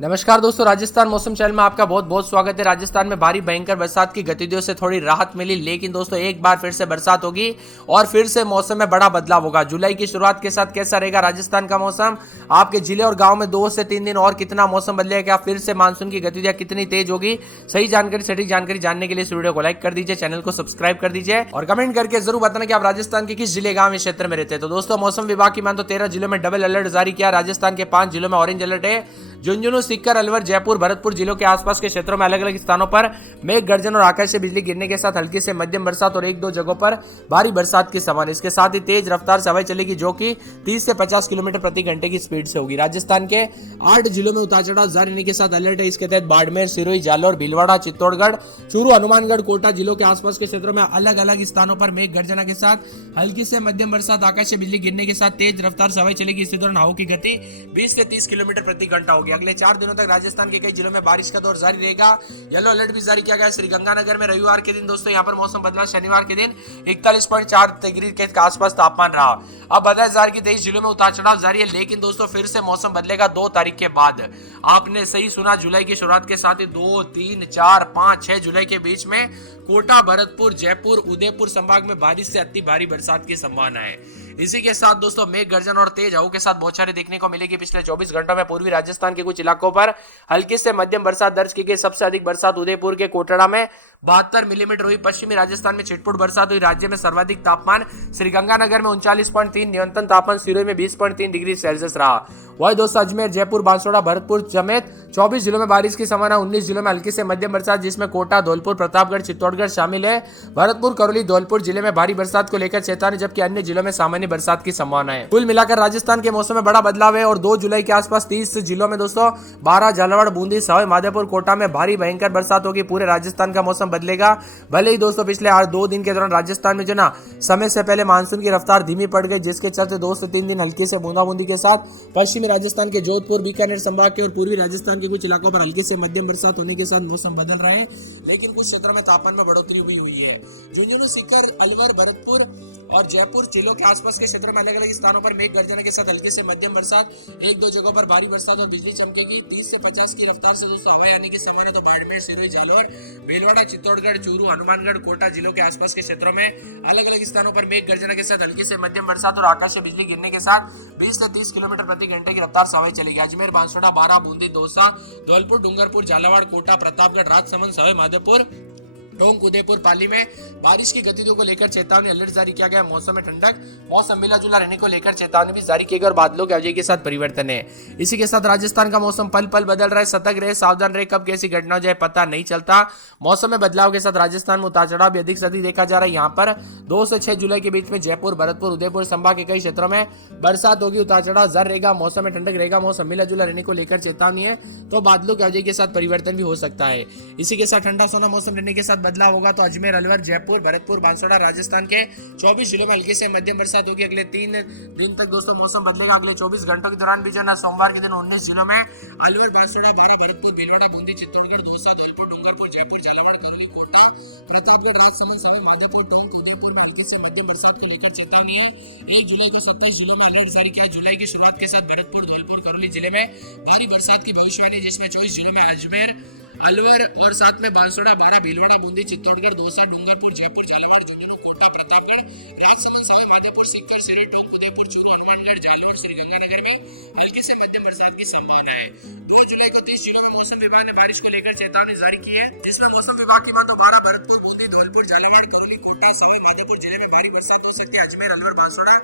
नमस्कार दोस्तों, राजस्थान मौसम चैनल में आपका बहुत बहुत स्वागत है। राजस्थान में भारी भयंकर बरसात की गतिविधियों से थोड़ी राहत मिली, लेकिन दोस्तों एक बार फिर से बरसात होगी और फिर से मौसम में बड़ा बदलाव होगा। जुलाई की शुरुआत के साथ कैसा रहेगा राजस्थान का मौसम, आपके जिले और गांव में 2 से 3 दिन और कितना मौसम बदलेगा, क्या फिर से मानसून की गतिविधियां कितनी तेज होगी, सही जानकारी सटीक जानकारी जानने के लिए इस वीडियो को लाइक कर दीजिए, चैनल को सब्सक्राइब कर दीजिए और कमेंट करके जरूर बताना कि आप राजस्थान के किस जिले गांव या क्षेत्र में रहते हैं। तो दोस्तों मौसम विभाग की मान तो 13 जिलों में डबल अलर्ट जारी किया। राजस्थान के 5 जिलों में ऑरेंज अलर्ट है। झुंझुनू, सीकर, अलवर, जयपुर, भरतपुर जिलों के आसपास के क्षेत्रों में अलग अलग स्थानों पर मेघ गर्जन और आकाश से बिजली गिरने के साथ हल्की से मध्यम बरसात और 1-2 जगहों पर भारी बरसात की संभावना। इसके साथ ही तेज रफ्तार से हवाएं चलेगी जो कि 30 से 50 किलोमीटर प्रति घंटे की स्पीड से होगी। राजस्थान के 8 जिलों में उतार चढ़ाव जारी रहने के साथ अलर्ट है। इसके तहत बाड़मेर, सिरोही, जालौर, भीलवाड़ा, चित्तौड़गढ़, चूरू, हनुमानगढ़, कोटा जिलों के आसपास के क्षेत्रों में अलग अलग स्थानों पर मेघ गर्जना के साथ हल्की से मध्यम बरसात, आकाश से बिजली गिरने के साथ तेज रफ्तार से हवाएं चलेगी। इसी दौरान हवा की गति 20 से 30 किलोमीटर प्रति घंटा होगी। अगले 4 दिनों तक राजस्थान के कई जिलों में बारिश का दौर जारी रहेगा। येलो अलर्ट भी जारी किया गया है। श्रीगंगानगर में रविवार के दिन दोस्तों यहाँ पर मौसम बदला। शनिवार के दिन 41.4 डिग्री के आसपास तापमान रहा। अब बताया जा रहा है कि 23 जिलों में उतार चढ़ाव जारी है, लेकिन दोस्तों फिर से मौसम बदलेगा 2 तारीख के बाद। आपने सही सुना, जुलाई की शुरुआत के साथ ही 2, 3, 4, 5, 6 जुलाई के बीच में कोटा, भरतपुर, जयपुर, उदयपुर संभाग में बारिश से अति भारी बरसात की संभावना है। इसी के साथ दोस्तों मेघ गर्जन और तेज हवाओं के साथ बौछारें देखने को मिलेगी। पिछले 24 घंटों में पूर्वी राजस्थान के कुछ इलाकों पर हल्की से मध्यम बरसात दर्ज की गई। सबसे अधिक बरसात उदयपुर के कोटड़ा में 72 मिलीमीटर हुई। पश्चिमी राजस्थान में छिटपुट बरसात हुई। राज्य में सर्वाधिक तापमान श्रीगंगानगर में 39.3, न्यूनतम तापमान सिरोही में 20.3 डिग्री सेल्सियस रहा। वही दोस्तों अजमेर, जयपुर, बांसवाड़ा, भरतपुर समेत 24 जिलों में बारिश की संभावना। 19 जिलों में हल्की से मध्यम बरसात, जिसमें कोटा, धौलपुर, प्रतापगढ़, चित्तौड़गढ़ शामिल है। भरतपुर, करौली, धौलपुर जिले में भारी बरसात को लेकर चेतावनी, जबकि अन्य जिलों में सामान्य बरसात की संभावना है। कुल मिलाकर राजस्थान के मौसम में बड़ा बदलाव है और 2 जुलाई के आसपास 30 जिलों में दोस्तों 12, झालावाड़, बूंदी, सवाई माधोपुर, कोटा में भारी भयंकर बरसात होगी। पूरे राजस्थान का मौसम बदलेगा। भले ही दोस्तों पिछले 2 दिन के दौरान राजस्थान में जो ना समय से पहले मानसून की रफ्तार धीमी पड़ गई, जिसके चलते 2 से 3 दिन हल्की से बूंदाबूंदी के साथ पश्चिमी राजस्थान के जोधपुर, बीकानेर संभाग के और पूर्वी राजस्थान के कुछ इलाकों पर हल्की से मध्यम बरसात होने के साथ मौसम बदल रहा है, लेकिन कुछ क्षेत्रों में तापमान में बढ़ोतरी भी हुई है। झुंझुनू, सीकर, अलवर, भरतपुर और जयपुर जिलों के आसपास के क्षेत्रों में अलग अलग स्थानों पर मेघ गर्जन के साथ हल्की से मध्यम बरसात, 1-2 जगहों पर भारी बरसात और बिजली चमकेगी। 30 से 50 की रफ्तार से दोस्तों हवाएं आने की संभावना। तो बाड़मेर, सिरोही, जालौर, भीलवाड़ा, चित्तौड़गढ़, चूरू, हनुमानगढ़, कोटा जिलों के आसपास के क्षेत्रों में अलग अलग स्थानों पर मेघ गर्जना के साथ हल्की से मध्यम बरसात और आकाश से बिजली गिरने के साथ 20 से 30 किलोमीटर प्रति घंटे की रफ्तार से हवाएं चलेगी। अजमेर, बांसवाड़ा, बारा, बूंदी, दौसा, धौलपुर, डूंगरपुर, झालावाड़, कोटा, प्रतापगढ़, राजसमंद, सवाई माधोपुर, टोंक, उदयपुर, पाली में बारिश की गतिविधियों को लेकर चेतावनी, अलर्ट जारी किया गया। मौसम में ठंडक, मौसम मिला जुला रहने को लेकर चेतावनी भी जारी की गई और बादलों के अवजय के साथ परिवर्तन है। इसी के साथ राजस्थान का मौसम पल पल बदल रहा है। सतर्क रहे, सावधान रहे, कब कैसी घटना हो जाए पता नहीं चलता। मौसम में बदलाव के साथ राजस्थान में उतार चढ़ाव भी अधिक से अधिक देखा जा रहा है। यहाँ पर 2 से 6 जुलाई के बीच में जयपुर, भरतपुर, उदयपुर संभाग के कई क्षेत्रों में बरसात होगी, उतार चढ़ाव जारी रहेगा। मौसम में ठंडक रहेगा, मौसम मिला जुला रहने को लेकर चेतावनी है, तो बादलों के अवजय के साथ परिवर्तन भी हो सकता है। इसी के साथ ठंडा सोना मौसम रहने के साथ बदलाव होगा। तो अजमेर, अलवर, जयपुर, भरतपुर, बांसवाड़ा, राजस्थान के 24 जिलों में हल्की से मध्यम बरसात होगी। अगले 3 दिन तक दोस्तों मौसम बदलेगा। अगले 24 घंटों के दौरान भी जो ना सोमवार के दिन 19 जिलों में अलवर, बांसवाड़ा, बारा, भरतपुर, भीलवाड़ा, बूंदी, चित्तौड़गढ़, दौसा, धौलपुर, डूंगरपुर, जयपुर, झालावाड़, करौली, कोटा, प्रतापगढ़, राजसमंद, सवाई माधोपुर, टोंक, उदयपुर में हल्की से मध्यम बरसात को लेकर चेतावनी है। 1 जुलाई को 27 जिलों में अलर्ट जारी किया। जुलाई की शुरुआत के साथ भरतपुर, धौलपुर, करौली जिले में भारी बरसात की भविष्यवाणी, जिसमें 24 जिलों में अजमेर, अलवर और साथ में बांसवाड़ा, बारा, भीलवाड़ा, बूंदी, चित्तौड़गढ़, दौसा, डूंगरपुर, जयपुर, झालावाड़, झुंझुनू, कोटा, प्रतापगढ़, राजसमंद, सवाई माधोपुर, सीकर, सिरोही, टोंक, उदयपुर, चूरू, हनुमानगढ़, जालौर, श्रीगंगानगर में हल्की से मध्यम बरसात की संभावना है। 2 जुलाई को 30 जिलों में मौसम विभाग ने बारिश को लेकर चेतावनी जारी की है, जिसमें मौसम विभाग की मानो 12, भरतपुर, बूंदी, धौलपुर, झालावाड़, करौली, कोटा, सवाई माधोपुर जिले में भारी बरसात हो सकती है। अजमेर, अलवर, बांसवाड़ा,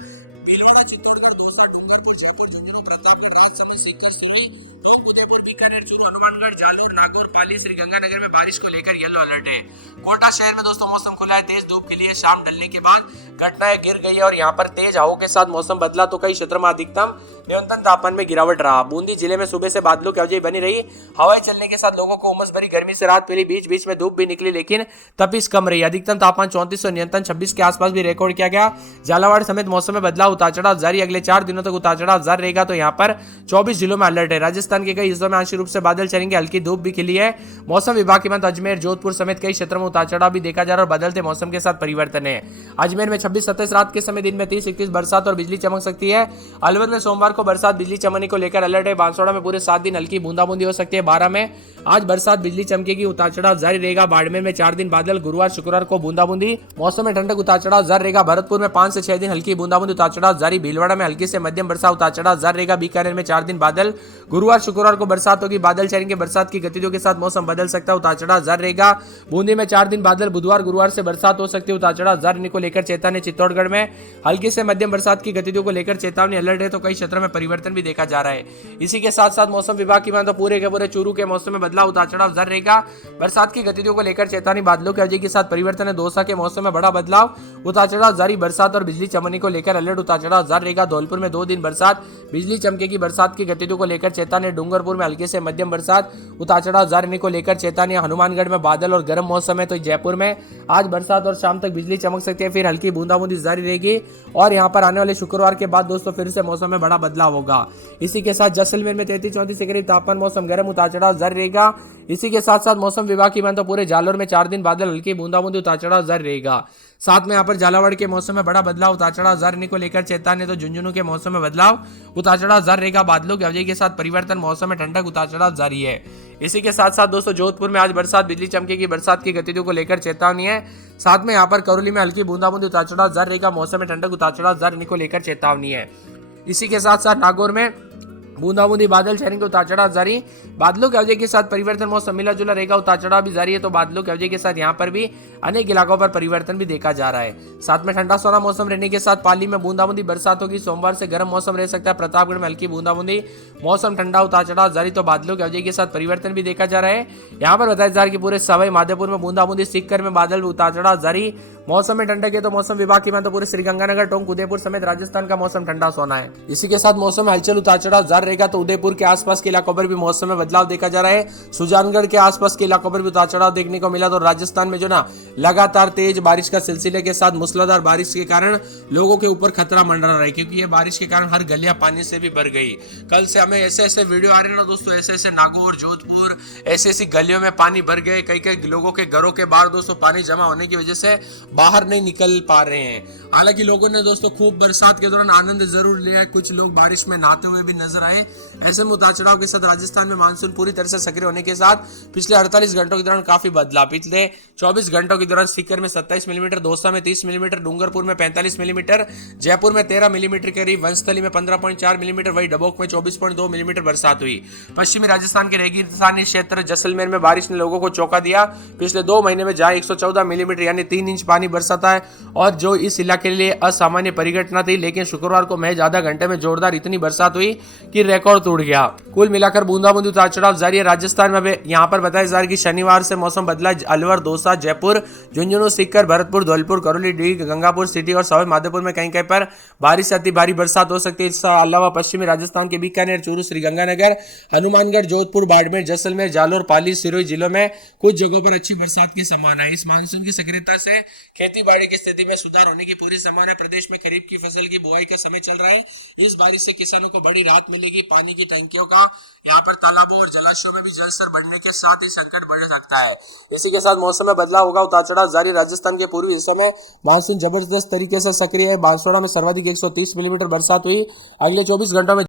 भीलवाड़ा, चित्तौड़गढ़, दौसा, डूंगरपुर, जयपुर, झुंझुनू, प्रतापगढ़, राजसमंद, सीकर, सिरोही, टोंक, उदयपुर, बीकानेर, चूरू, हनुमानगढ़, जालौर, नागौर, पाली, श्रीगंगानगर में बारिश को लेकर येलो अलर्ट है। कोटा शहर में दोस्तों मौसम खुला है। तेज धूप खिली है। शाम ढलने के बाद घटनाएं गिर गई है और यहाँ पर तेज हवाओं के साथ मौसम बदला, तो कई क्षेत्रों में अधिकतम न्यूनतम तापमान में गिरावट रहा। बूंदी जिले में सुबह से बादलों की अवधि बनी रही। हवाएं चलने के साथ लोगों को उमस भरी गर्मी से राहत मिली। बीच बीच में धूप भी निकली, लेकिन तपिश कम रही। अधिकतम तापमान 34 और न्यूनतम 26 के आसपास भी रिकॉर्ड किया गया। झालावाड़ समेत मौसम में बदलाव, उतार चढ़ाव जारी। अगले 4 दिनों तक उतार चढ़ाव जारी रहेगा। तो यहाँ पर 24 जिलों में अलर्ट है। राजस्थान के कई हिस्सों में आंशिक रूप से बादल चलेंगे, हल्की धूप भी खिली है। मौसम विभाग के मत अजमेर, जोधपुर समेत कई क्षेत्रों में उतार चढ़ाव भी देखा जा रहा है और बदलते मौसम के साथ परिवर्तन है। अजमेर में 26-27 रात के समय दिन में 30-31 बरसात और बिजली चमक सकती है। अलवर में सोमवार को बरसात बिजली चमकने को लेकर अलर्ट है। बांसवाड़ा में पूरे 7 दिन हल्की बूंदाबूंदी हो सकती है। 12 में आज बरसात बिजली चमकेगी, उतार चढ़ाव जारी रहेगा। बाड़मेर में 4 दिन बादल, गुरुवार शुक्रवार को बूंदाबूंदी। मौसम में ठंडक, उतार चढ़ाव जारी रहेगा। भरतपुर में 5 से 6 दिन हल्की बूंदाबूंदी, उतार चढ़ाव जारी। भीलवाड़ा में हल्की से मध्यम बरसात, उतार चढ़ाव जारी रहेगा। बीकानेर में 4 दिन बादल, गुरुवार शुक्रवार को बरसात होगी। बादल छाएंगे, बरसात की गतिविधियों के साथ मौसम बदल सकता है, उतार चढ़ाव जारी रहेगा। बूंदी में 4 दिन बादल, बुधवार गुरुवार से बरसात हो सकती है, उतार चढ़ाव जारी रहने को लेकर चेतावनी। चित्तौड़गढ़ में हल्की से मध्यम बरसात की गतिविधियों को लेकर चेतावनी, अलर्ट है, तो कई क्षेत्रों में परिवर्तन भी देखा जा रहा है। इसी के साथ साथ मौसम विभाग की माने तो पूरे के पूरे चूरू के मौसम में बदलाव, उतार चढ़ाव जारी रहेगा। बरसात की गतिविधियों को लेकर चेतावनी, बादलों की अवधि के साथ परिवर्तन है। दौसा के मौसम में बड़ा बदलाव, उतार चढ़ाव जारी। बरसात और बिजली चमकने को लेकर अलर्ट, उतार चढ़ाव जारी रहेगा। धौलपुर में 2 दिन बरसात बिजली चमकेगी, बरसात की गतिविधियों को लेकर चेतावनी। डूंगरपुर में हल्की से मध्यम बरसात, उतार चढ़ाव जारी रहने को लेकर चेतावनी। हनुमानगढ़ में बादल और गर्म मौसम है, तो जयपुर में आज बरसात और शाम तक बिजली चमक सकती है, फिर हल्की बूंदाबूंदी जारी रहेगी। और यहाँ पर आने वाले शुक्रवार के बाद दोस्तों फिर से मौसम में बड़ा बदलाव होगा। इसी के साथ जैसलमेर में 33-34 के करीब तापमान, मौसम गर्म, उतार चढ़ाव जारी रहेगा। इसी के साथ साथ मौसम विभाग की माने तो पूरे जालोर में 4 दिन बादल, हल्की बूंदाबूंदी, उतार चढ़ाव जारी रहेगा। साथ में यहाँ पर झालावाड़ के मौसम में बड़ा बदलाव, उतार चढ़ाव जारी रहने को लेकर चेतावनी। तो झुंझुनू के मौसम में बदलाव, उतार चढ़ाव जारी रहेगा। बादलों की अवधि के साथ परिवर्तन, मौसम में ठंडक, उतार चढ़ाव जारी है। इसी के साथ साथ दोस्तों जोधपुर में आज बरसात बिजली चमकेगी, बरसात की गतिविधियों को लेकर चेतावनी है। साथ में यहाँ पर करौली में हल्की बूंदाबूंदी, उतार चढ़ाव जारी रहेगा। मौसम में ठंडक, उतार चढ़ाव जारी रहने को लेकर चेतावनी है। इसी के साथ साथ नागौर में बूंदाबूंदी, बादल छाएंगे, उतार चढ़ाव जारी। बादलों के अवधि के साथ परिवर्तन, मौसम मिला जुला रहेगा, उतार चढ़ाव भी जारी है। तो बादलों के अवधि के साथ यहाँ पर भी अनेक इलाकों पर परिवर्तन भी देखा जा रहा है। साथ में ठंडा सोना मौसम रहने के साथ पाली में बूंदाबूंदी, बरसात होगी। सोमवार से गर्म मौसम रह सकता है। प्रतापगढ़ में हल्की बूंदाबूंदी, मौसम ठंडा, उतार चढ़ाव जारी। तो बादलों के अवधि के साथ परिवर्तन भी देखा जा रहा है। यहाँ पर बताया जा रहा है कि पूरे सवाई माधोपुर में बूंदाबूंदी, सीकर में बादल, उतार चढ़ाव जारी। मौसम में ठंडक है, तो मौसम विभाग की माने तो पूरे श्रीगंगानगर, टोंक, उदयपुर समेत राजस्थान का मौसम ठंडा सोना है। इसी के साथ मौसम में हलचल, उतार चढ़ाव जारी रहेगा। तो उदयपुर के आसपास के इलाकों पर भी मौसम में बदलाव देखा जा रहा है। सुजानगढ़ के आसपास के इलाकों पर भी उतार चढ़ाव देखने को मिला। तो राजस्थान में जो ना लगातार तेज बारिश का सिलसिले के साथ मूसलाधार बारिश के कारण लोगों के ऊपर खतरा मंडरा रहा है, क्योंकि ये बारिश के कारण हर गलियां पानी से भी भर गई। कल से हमें ऐसे ऐसे वीडियो आ रहे हैं ना दोस्तों, ऐसे ऐसे नागौर, जोधपुर, ऐसी ऐसी गलियों में पानी भर गए। कई कई लोगों के घरों के बाहर दोस्तों पानी जमा होने की वजह से बाहर नहीं निकल पा रहे हैं। हालांकि लोगों ने दोस्तों खूब बरसात के दौरान आनंद जरूर लिया, कुछ लोग बारिश में नहाते हुए भी नजर आए। ऐसे में उतार चढ़ाव के साथ राजस्थान में मानसून पूरी तरह से सक्रिय होने के साथ पिछले 48 घंटों के दौरान काफी बदलाव। पिछले 24 घंटों के दौरान सीकर में 27 मिलीमीटर, दौसा में 30 मिलीमीटर, डूंगरपुर में 45 मिलीमीटर, जयपुर में 13 मिलीमीटर करीब, वंशस्थली में 15.4 मिलीमीटर, वही डबोक में 24.2 मिलीमीटर बरसात हुई। पश्चिमी राजस्थान के रेगिस्तानी क्षेत्र जैसलमेर में बारिश ने लोगों को चौंका दिया। पिछले 2 महीने में जहां 114 मिलीमीटर यानी 3 इंच पानी बरसाता है, और जो इस इलाके के लिए असामान्य परिघटना थी, लेकिन शुक्रवार को महज आधा घंटे में जोरदार इतनी बरसात हुई कि रिकॉर्ड टूट गया। कुल मिलाकर बूंदाबूंदी, उतार चढ़ाव जारी है। राजस्थान में यहाँ पर बताया जा रहा है कि शनिवार से मौसम बदला। अलवर, दौसा, जयपुर, झुंझुनू, सीकर, भरतपुर, धौलपुर, करौली, डीग, गंगापुर सिटी और सवाई माधोपुर में कहीं कहीं पर भारी से अति भारी बरसात हो सकती है। इसके अलावा पश्चिमी राजस्थान के बीकानेर, चूरू, श्रीगंगानगर, हनुमानगढ़, जोधपुर, बाड़मेर, जैसलमेर, जालोर, पाली, सिरोही जिलों में कुछ जगहों पर अच्छी बरसात की संभावना है। इस मानसून की सक्रियता से खेती बाड़ी की स्थिति में सुधार होने की पूरी संभावना। प्रदेश में खरीफ की फसल की बुआई का समय चल रहा है। इस बारिश से किसानों को बड़ी राहत मिलेगी। पानी की टंकियों का, यहाँ पर तालाबों और जलाशयों में भी जलस्तर बढ़ने के साथ ही संकट बढ़ सकता है। इसी के साथ मौसम में बदलाव होगा, उतार चढ़ाव जारी। राजस्थान के पूर्वी हिस्सों में मानसून जबरदस्त तरीके से सक्रिय है। बांसवाड़ा में सर्वाधिक 130 मिलीमीटर बरसात हुई। अगले 24 घंटों में